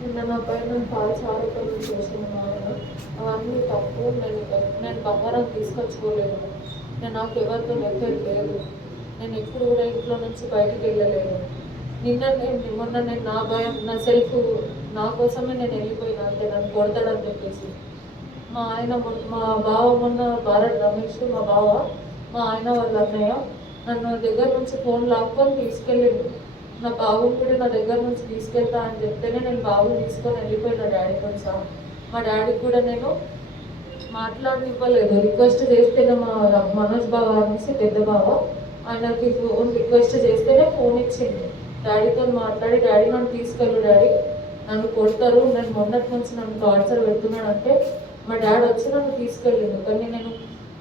నిన్న నా పైన ఫాల్స్ ఆరోపణలు చేసిన ఆయన అవన్నీ తప్పు. నేను బంగారం తీసుకొచ్చుకోలేదు. నాకు ఎవరితో ఎఫెక్ట్ లేదు. నేను ఎప్పుడు కూడా ఇంట్లో నుంచి బయటికి వెళ్ళలేదు. మొన్న నేను నా భయం నా సెల్ఫ్ నా కోసమే నేను వెళ్ళిపోయినా, అంటే నన్ను కొడతాడని చెప్పేసి. మా బావ మొన్న భారత్ రమేష్ మా బావ మా ఆయన వాళ్ళ అన్నయ్య నన్ను దగ్గర నుంచి ఫోన్ లాక్కొని తీసుకెళ్ళిండు. నా బాబుని కూడా నా దగ్గర నుంచి తీసుకెళ్తా అని చెప్తేనే నేను బాబుని తీసుకొని వెళ్ళిపోయినా డాడీ కొంచెం. మా డాడీకి కూడా నేను మాట్లాడనివ్వలేదు. రిక్వెస్ట్ చేస్తేనే మా మనోజ్ బావ అనేసి పెద్ద బావ ఆయనకి ఫోన్ రిక్వెస్ట్ చేస్తేనే ఫోన్ ఇచ్చింది. డాడీతో మాట్లాడి డాడీ నన్ను తీసుకెళ్ళు డాడీ, నన్ను కొడతారు, నేను మొన్నటి నుంచి నన్ను టార్చర్ పెడుతున్నాడు అంటే మా డాడీ వచ్చి నన్ను తీసుకెళ్ళిండు. కానీ నేను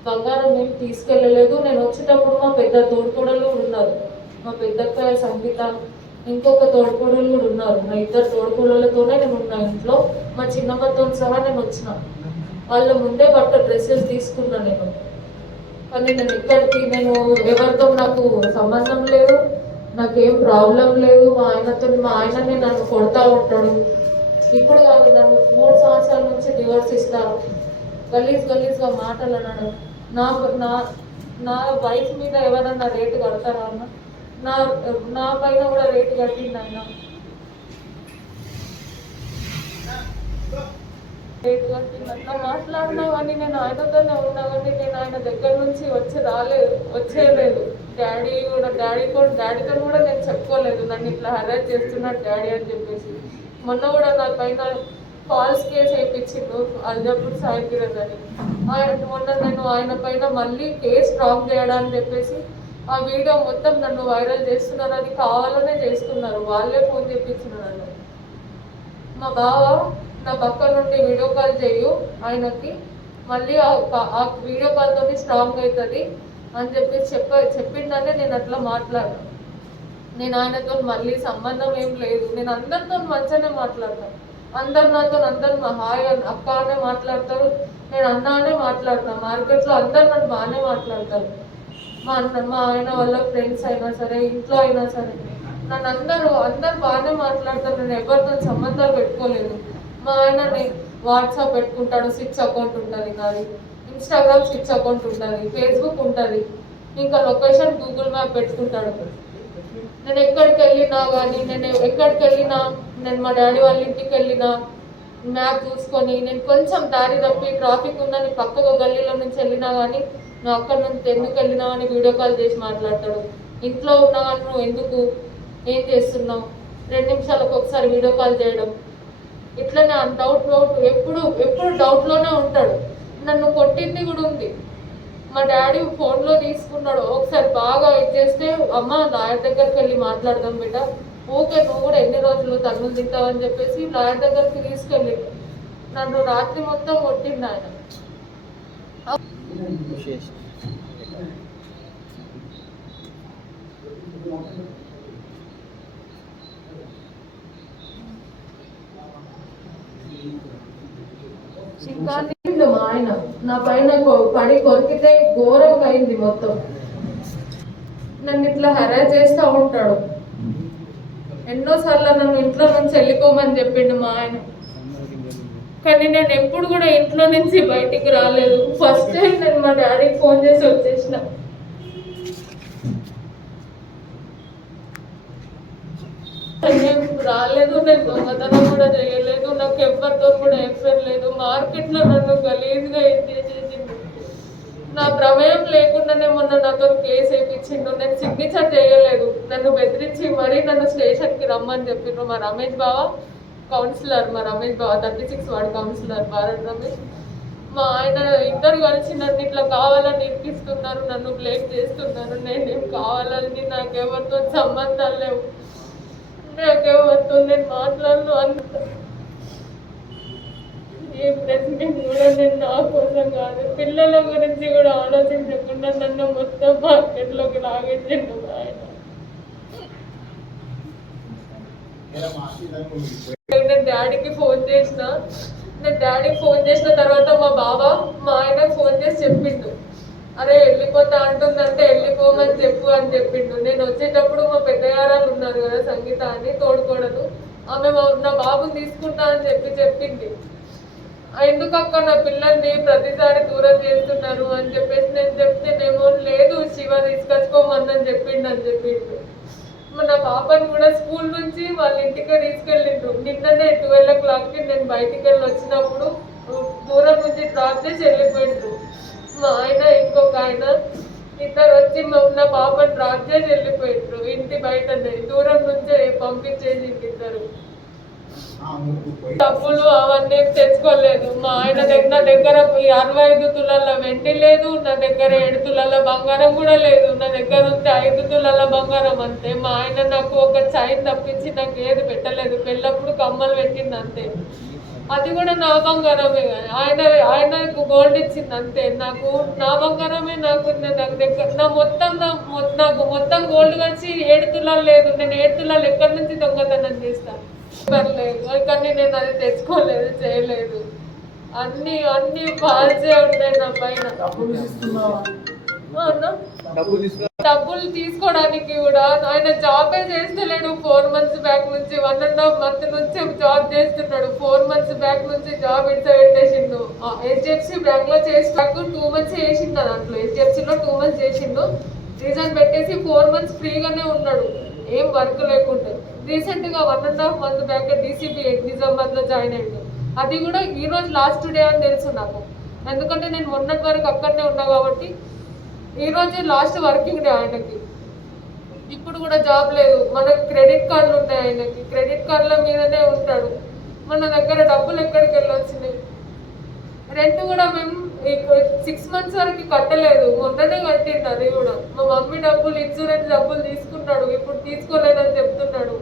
బంగారం ఏం తీసుకెళ్ళలేదు. నేను వచ్చేటప్పుడు మా పెద్ద తోడుకోడలు ఉన్నారు, మా పెద్దక్క సంగీత, ఇంకొక తోడుకోడలు కూడా ఉన్నారు. నా ఇద్దరు తోడుకోడలతోనే నేను ఉన్నా ఇంట్లో. మా చిన్నమ్మతో సహా నేను వచ్చిన. వాళ్ళ ముందే డ్రెస్సెస్ తీసుకున్నా నేను. కానీ నేను ఎవరితో నాకు సంబంధం లేదు, నాకేం ప్రాబ్లం లేదు. మా ఆయననే నన్ను కొడతా ఉంటాడు. ఇప్పుడు కాదు, నన్ను 3 సంవత్సరాల నుంచి డివోర్స్ ఇస్తారు. గలీజ్గా మాటలు అన్నాడు. నా వైఫ్ మీద ఎవరన్నా రేటు కడతారా అన్న? నా పైన కూడా రేటు కట్టింది ఆయన. రేటు కట్టిందన్న మాట్లాడినా కానీ నేను ఆయనతోనే ఉన్నా కానీ నేను ఆయన దగ్గర నుంచి వచ్చేయలేదు. డాడీతో కూడా నేను చెప్పుకోలేదు నన్ను ఇట్లా హరాస్ చేస్తున్నాడు డాడీ అని చెప్పేసి. మొన్న కూడా నా పైన ఫాల్స్ కేసు వేయించిండు అల్జాపూర్ సాయికిరణ్ అని. మొన్న నేను ఆయన పైన మళ్ళీ కేసు స్ట్రాంగ్ చేయడానికి చెప్పేసి ఆ వీడియో మొత్తం నన్ను వైరల్ చేస్తున్నారు. అది కావాలనే చేస్తున్నారు, వాళ్ళే ఫోన్ చేయించినారు. మా బావ నా పక్క నుండి వీడియో కాల్ చేయు ఆయనకి, మళ్ళీ ఆ వీడియో కాల్తో స్ట్రాంగ్ అవుతుంది అని చెప్పేసి చెప్పిందనే నేను అట్లా మాట్లాడాను. నేను ఆయనతో మళ్ళీ సంబంధం ఏం లేదు. నేను అందరితో మంచిగానే మాట్లాడతాను. అందరు మా హాయ్ అక్క అనే మాట్లాడతారు, నేను అన్న అనే మాట్లాడతాను. మార్కెట్లో అందరు నన్ను బాగానే మాట్లాడతారు. మా ఆయన వాళ్ళ ఫ్రెండ్స్ అయినా సరే, ఇంట్లో అయినా సరే నన్ను అందరూ బాగానే మాట్లాడతారు. నేను ఎవరితో సంబంధాలు పెట్టుకోలేదు. మా ఆయన వాట్సాప్ పెట్టుకుంటాడు, స్విచ్ అకౌంట్ ఉంటుంది నాది, ఇన్స్టాగ్రామ్ స్విచ్ అకౌంట్ ఉంటుంది, ఫేస్బుక్ ఉంటుంది, ఇంకా లొకేషన్ గూగుల్ మ్యాప్ పెట్టుకుంటాడు. నేను ఎక్కడికి వెళ్ళినా నేను మా డాడీ వాళ్ళ ఇంటికి వెళ్ళినా మ్యాప్ చూసుకొని నేను కొంచెం దారి తప్పి ట్రాఫిక్ ఉందని పక్కకు గల్లీలో నుంచి వెళ్ళినా కానీ నువ్వు అక్కడి నుంచి ఎందుకు వెళ్ళినావు అని వీడియో కాల్ చేసి మాట్లాడతాడు. ఇంట్లో ఉన్నా కానీ నువ్వు ఎందుకు, ఏం చేస్తున్నావు, 2 నిమిషాలకు ఒకసారి వీడియో కాల్ చేయడం. ఇట్లనే ఎప్పుడు డౌట్లోనే ఉంటాడు. నన్ను కొట్టింది కూడా ఉంది. మా డాడీ ఫోన్లో తీసుకున్నాడు. ఒకసారి బాగా చేస్తే అమ్మ లాయర్ దగ్గరికి వెళ్ళి మాట్లాడదాం బిడ్డ, ఓకే నువ్వు కూడా ఎన్ని రోజులు తన్నులు తింటావని చెప్పేసి లాయర్ దగ్గరికి తీసుకెళ్ళి నన్ను రాత్రి మొత్తం కొట్టింది ఆయన. మా ఆయన నా పైన పడి కొరికితే ఘోరంగా అయింది మొత్తం. నన్ను ఇట్లా హరాస్ చేస్తూ ఉంటాడు. ఎన్నోసార్లు నన్ను ఇంట్లో నుంచి వెళ్ళిపోమని చెప్పిండు మా ఆయన. కానీ నేను ఎప్పుడు కూడా ఇంట్లో నుంచి బయటికి రాలేదు. ఫస్ట్ టైం నేను మా డాడీకి ఫోన్ చేసి వచ్చేసిన. రాలేదు, నేను దొంగతనం కూడా చేయలేదు, నాకు ఎవరితో కూడా ఎఫ్ఐఆర్ లేదు. మార్కెట్లో నన్ను గలీజ్గా చేసేసిండు. నా ప్రమేయం లేకుండానే మొన్న నాతో కేసు వేయించిండు. నేను సిగ్నేచర్ చేయలేదు. నన్ను బెదిరించి మరీ నన్ను స్టేషన్కి రమ్మని చెప్పిండ్రు. మా రమేష్ బావ councillor, 36 ward councillor Bharat Ramesh, మా ఆయన ఇద్దరు కలిసి నన్ను ఇట్లా కావాలని ఇరికిస్తున్నారు, నన్ను బ్లేమ్ చేస్తున్నారు. నేనేం కావాలని, నాకెవరితో సంబంధాలు లేవు, నాకెవరితో నేను మాట్లాడను. అంత ఏ ప్రెసిడెంట్ కూడా నేను నా కోసం కాదు, పిల్లల గురించి కూడా ఆలోచించకుండా నన్ను మొత్తం మార్కెట్లోకి లాగేసిండు ఆయన. నేను డాడీకి ఫోన్ చేసిన తర్వాత మా ఆయన ఫోన్ చేసి చెప్పిండు, అరే వెళ్ళిపోతా అంటుందంటే వెళ్ళిపోమని చెప్పు అని చెప్పిండు. నేను వచ్చేటప్పుడు మా పెద్దగారాలు ఉన్నారు కదా సంగీత అని తోడుకోడలు, ఆమె నా బాబుని తీసుకుంటా అని చెప్పింది. ఎందుకక్క నా పిల్లల్ని ప్రతిసారి దూరం చేస్తున్నారు అని చెప్పేసి నేను చెప్తేనేమో లేదు శివ తీసుకొచ్చుకోమని చెప్పిండు. నా పాపని కూడా స్కూల్ నుంచి వాళ్ళ ఇంటికి తీసుకెళ్ళిండ్రు. నిన్ననే 12 o'clockకి నేను బయటికి వెళ్ళి వచ్చినప్పుడు దూరం నుంచి డ్రాప్ చేసి వెళ్ళిపోయిండ్రు. మా ఆయన ఇంకొక ఆయన ఇద్దరు వచ్చి నా పాపని డ్రాప్ చేసి వెళ్ళిపోయిండ్రు. ఇంటి బయటనే దూరం నుంచే పంపించేసి ఇద్దరు. డబ్బులు అవన్నీ తెచ్చుకోలేదు. మా ఆయన నా దగ్గర 65 తులాల వెండి లేదు, నా దగ్గర 7 తులాల బంగారం కూడా లేదు. నా దగ్గర ఉంటే 5 తులాల బంగారం అంతే. మా ఆయన నాకు ఒక చైన్ తప్పించి నాకు ఏది పెట్టలేదు. పెళ్ళప్పుడు కమ్మలు పెట్టింది అంతే, అది కూడా నా బంగారమే. ఆయనకు గోల్డ్ ఇచ్చింది అంతే. నాకు నా బంగారమే నాకు దగ్గర నాకు మొత్తం గోల్డ్ కలిసి 7 తులాలు లేదు. నేను 7 తులాలు ఎక్కడి నుంచి దొంగతనం చేస్తాను పర్లేదు, కానీ నేను అది తెచ్చుకోలేదు, చేయలేదు. అన్ని బాల్సే ఉంటాయి నా పైన. డబ్బులు తీసుకోవడానికి కూడా ఆయన జాబే చేస్తలేడు. 4 months బ్యాక్ నుంచి 1.5 months నుంచి జాబ్ చేస్తున్నాడు. 4 months బ్యాక్ నుంచి జాబ్ పెట్టేసిండు. HDFC బ్యాంక్ లో చేసి 2 months చేసిండు. దాంట్లో HDFCలో 2 months చేసిండు. రీజన్ పెట్టేసి 4 months ఫ్రీగానే ఉన్నాడు, ఏం వర్క్ లేకుండా. రీసెంట్గా 1.5 months బ్యాక్ DCB నిజామాబాద్లో జాయిన్ అయ్యాడు. అది కూడా ఈరోజు లాస్ట్ డే అని తెలుసు నాకు, ఎందుకంటే నేను మొన్నటి వరకు అక్కడనే ఉన్నా కాబట్టి. ఈరోజు లాస్ట్ వర్కింగ్ డే ఆయనకి. ఇప్పుడు కూడా జాబ్ లేదు. మనకు క్రెడిట్ కార్డులు ఉన్నాయి ఆయనకి, క్రెడిట్ కార్డుల మీదనే ఉంటాడు. మన దగ్గర డబ్బులు ఎక్కడికి వెళ్ళొచ్చినాయి. రెంట్ కూడా మేము 6 months వరకు కట్టలేదు, మొన్ననే కట్టిండు. అది కూడా మా మమ్మీ డబ్బులు ఇన్సూరెన్స్ డబ్బులు తీసుకున్నాడు, ఇప్పుడు తీసుకోలేదని చెప్తున్నాడు.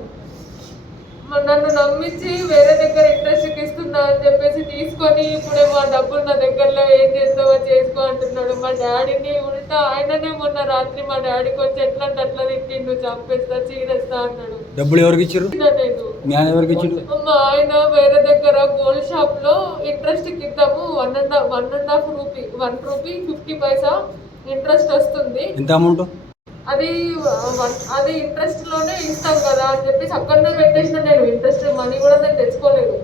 నన్ను నమ్మించి వేరే దగ్గర ఇంట్రెస్ట్కి ఇస్తున్నా అని చెప్పేసి తీసుకొని ఇప్పుడే మా డబ్బులు నా దగ్గరలో ఏం చేస్తావో చేసుకో అంటున్నాడు. మా డాడీని ఉల్టా ఆయననే మొన్న రాత్రి మా డాడీకి వచ్చి ఎట్లా అట్లా తిట్టిండు, చంపేస్తా చీరేస్తా అన్నాడు. డబ్బులు ఎవరికి ఇచ్చారు? మా ఆయన వేరే దగ్గర గోల్డ్ షాప్ లో ఇంట్రెస్ట్ కి ఇద్దాము 1.5 రూపీ 1 రూపీ 50 పైసా ఇంట్రెస్ట్ వస్తుంది. ఎంత అమౌంట్? అది ఇంట్రెస్ట్ లోనే ఇస్తాం కదా అని చెప్పేసి అక్కడనే పెట్టేసిన. నేను ఇంట్రెస్ట్ మనీ కూడా నేను తెచ్చుకోలేదు.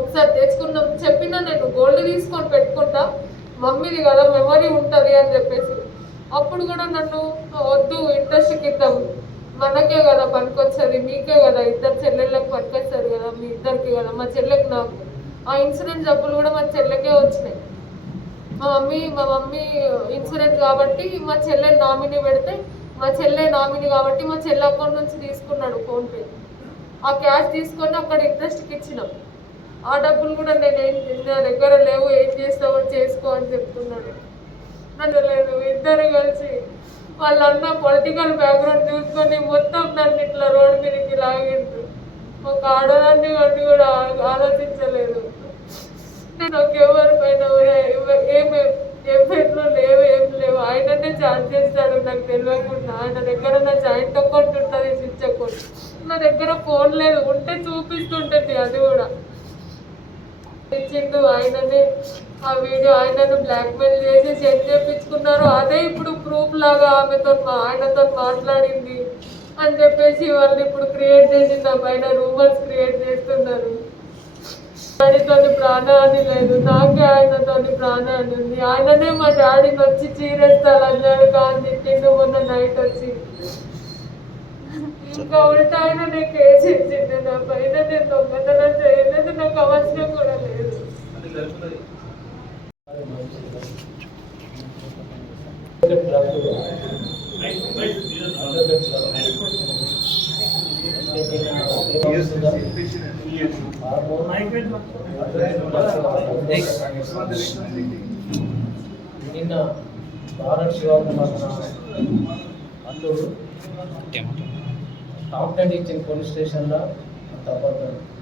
ఒకసారి తెచ్చుకున్నాం చెప్పినా, నేను గోల్డ్ తీసుకొని పెట్టుకుంటా, మమ్మీది కదా మెమరీ ఉంటుంది అని చెప్పేసి. అప్పుడు కూడా నన్ను వద్దు ఇంట్రెస్ట్కి ఇద్దాం, మనకే కదా పనికొచ్చేది, మీకే కదా, ఇద్దరు చెల్లెళ్ళకి పనికొచ్చారు కదా, మీ ఇద్దరికి కదా, మా చెల్లెకి నాకు. ఆ ఇన్సూరెన్స్ డబ్బులు కూడా మా చెల్లెకే వచ్చినాయి. మా మమ్మీ ఇన్సూరెన్స్ కాబట్టి మా చెల్లె నామినీ పెడితే, మా చెల్లె నామినీ కాబట్టి మా చెల్లె అకౌంట్ నుంచి తీసుకున్నాడు ఫోన్పే. ఆ క్యాష్ తీసుకొని అక్కడ ఇంట్రెస్ట్కి ఇచ్చినాం. ఆ డబ్బులు కూడా నా దగ్గర లేవు, ఏం చేస్తావో చేసుకో అని చెప్తున్నాడు. నన్ను లేదు, ఇద్దరు కలిసి వాళ్ళన్న పొలిటికల్ బ్యాక్గ్రౌండ్ చూసుకొని మొత్తం నన్ను ఇట్లా రోడ్డు మీదకి లాగిండ్రు. ఒక ఆడదాన్ని వాడిని కూడా ఆలోచించలేదు. నేను ఎవరి పైన ఎఫ్ఐఆర్లో లేవు, ఏం లేవు. ఆయననే ఛార్జ్ చేస్తాడు నాకు తెలియకుండా. ఆయన దగ్గర నా జాయింట్ అకౌంట్ ఉంటుంది, స్విచ్ అకౌంట్. నా దగ్గర ఫోన్ లేదు, ఉంటే చూపిస్తుంటుంది. అది కూడా ఇచ్చిండు ఆయననే. ఆ వీడియో ఆయనను బ్లాక్మెయిల్ చేసి సెండ్ చేయించుకున్నారు. అదే ఇప్పుడు ప్రూఫ్ లాగా ఆయనతో మాట్లాడింది అని చెప్పేసి వాళ్ళు ఇప్పుడు క్రియేట్ చేసి నా పైన రూమర్స్ క్రియేట్ చేస్తున్నారు. డాడీతో ప్రాణహాని లేదు, నాకే ఆయనతో ప్రాణహాని ఉంది. ఆయననే మా డాడీని వచ్చి చీరేస్తారు అన్నారు కానీ తిట్టిండు మొన్న నైట్ వచ్చి. ఇంకా ఉల్టా ఆయన కేసు ఇచ్చిండు నా పైన. నేను దొంగతనం చేయలేదు, నాకు అవసరం కూడా లేదు. నిన్న భారత్ శివకుమార్ అల్లుడు కంప్లైంట్ ఇచ్చిన పోలీస్ స్టేషన్లో.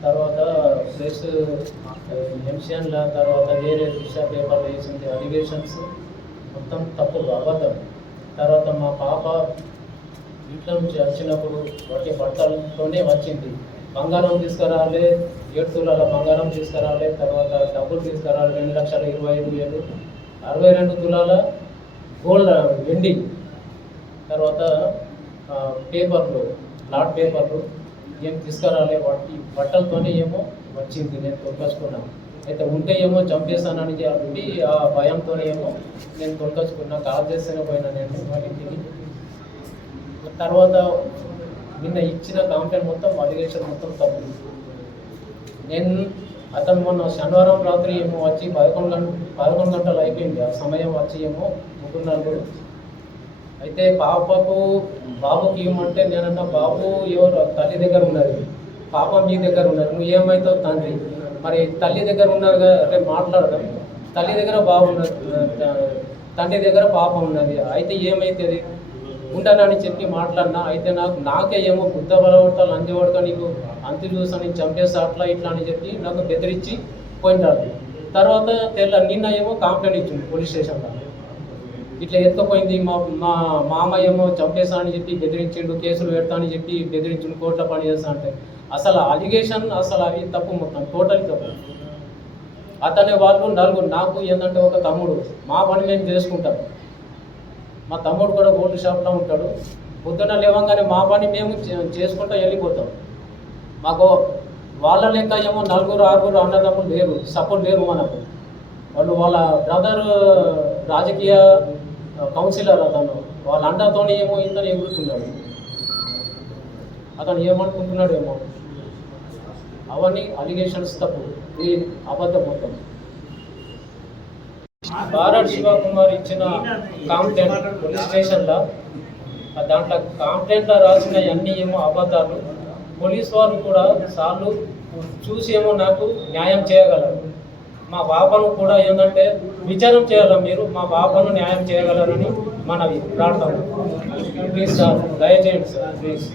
తర్వాత ప్లస్ ఎంసీఎన్ల తర్వాత వేరే దిశ పేపర్లో వేసింది అలిగేషన్స్ మొత్తం తప్పులు, అబద్ధం. తర్వాత మా పాప ఇంట్లో నుంచి వచ్చినప్పుడు వాటి బట్టలతోనే వచ్చింది. బంగారం తీసుకురావాలి, 7 తులాల బంగారం తీసుకురావాలి, తర్వాత డబ్బులు తీసుకురావాలి 2,25,000, 62 తులాల గోల్డ్ వెండి, తర్వాత పేపర్లు, లాట్ పేపర్లు ఏం తీసుకురాలే, వాటి బట్టలతోనే ఏమో వచ్చింది. నేను తొలకసుకున్నాను. అయితే ఉంటే ఏమో చంపేస్తానని చెప్పి ఆ భయంతోనే ఏమో నేను తొలకసుకున్నా. కాల్ చేస్తేనే పోయినా నేను వాళ్ళ ఇంటికి. తర్వాత నిన్న ఇచ్చిన కంప్లైంట్ మొత్తం అలిగేషన్ మొత్తం తప్పు. నేను అతను మొన్న శనివారం రాత్రి ఏమో వచ్చి 11 గంటలు అయిపోయింది. ఆ సమయం వచ్చి ఏమో 3:30. అయితే బాబుకి ఇవ్వమంటే నేనన్నా, బాబు ఎవరు తల్లి దగ్గర ఉన్నది, పాప మీ దగ్గర ఉన్నది, నువ్వు ఏమవుతావు తండ్రి, మరి తల్లి దగ్గర ఉన్నారు కదా, రేపు మాట్లాడదాం. తల్లి దగ్గర బాబు ఉన్నది, తండ్రి దగ్గర పాప ఉన్నది, అయితే ఏమవుతుంది ఉంటానని చెప్పి మాట్లాడినా. అయితే నాకే ఏమో బుద్ధ బలవడతా, లంజవడక, నీకు అంతి చూసా, నేను చంపేస్తా, అట్లా ఇట్లా అని చెప్పి నాకు బెదిరించి పోయినాడు. తర్వాత నిన్న ఏమో కంప్లైంట్ ఇచ్చింది పోలీస్ స్టేషన్లో, ఇట్లా ఎత్తుకుపోయింది, మా మామ ఏమో చంపేస్తా అని చెప్పి బెదిరించిండు, కేసులు పెడతా అని చెప్పి బెదిరించిండు, కోర్టులో పని చేస్తా అంటే. అసలు అలిగేషన్ అసలు అవి తప్పు, మొత్తం టోటల్ తప్పు. అతనే వాళ్ళు నలుగురు, నాకు ఏంటంటే ఒక తమ్ముడు, మా పని మేము చేసుకుంటాం. మా తమ్ముడు కూడా గోల్డ్ షాప్లో ఉంటాడు. పొద్దున్న లేవగానే మా పని మేము చేసుకుంటూ వెళ్ళిపోతాం. మాకు వాళ్ళ లెక్క ఏమో 4-6 అన్నదమ్ములు లేరు, సపోర్ట్ లేరు మనకు. వాళ్ళ బ్రదర్ రాజకీయ కౌన్సిలర్, అతను వాళ్ళ అండతోనే ఏమో ఇంతని ఎగురుతున్నాడు. అతను ఏమనుకుంటున్నాడు ఏమో. అవన్నీ అలిగేషన్స్ తప్పు, ఈ అబద్ధం మొత్తం. భారత్ శివకుమార్ ఇచ్చిన కంప్లైంట్ పోలీస్ స్టేషన్లో, దాంట్లో కంప్లైంట్లో రాసిన అన్నీ ఏమో అబద్ధాలు. పోలీస్ వారు కూడా సార్లు చూసి ఏమో నాకు న్యాయం చేయగలరు. మా పాపను కూడా ఏంటంటే విచారం చేయాలి, మీరు మా పాపను న్యాయం చేయగలరని మనవి ప్రార్థన. ప్లీజ్ సార్, దయచేయండి సార్, ప్లీజ్.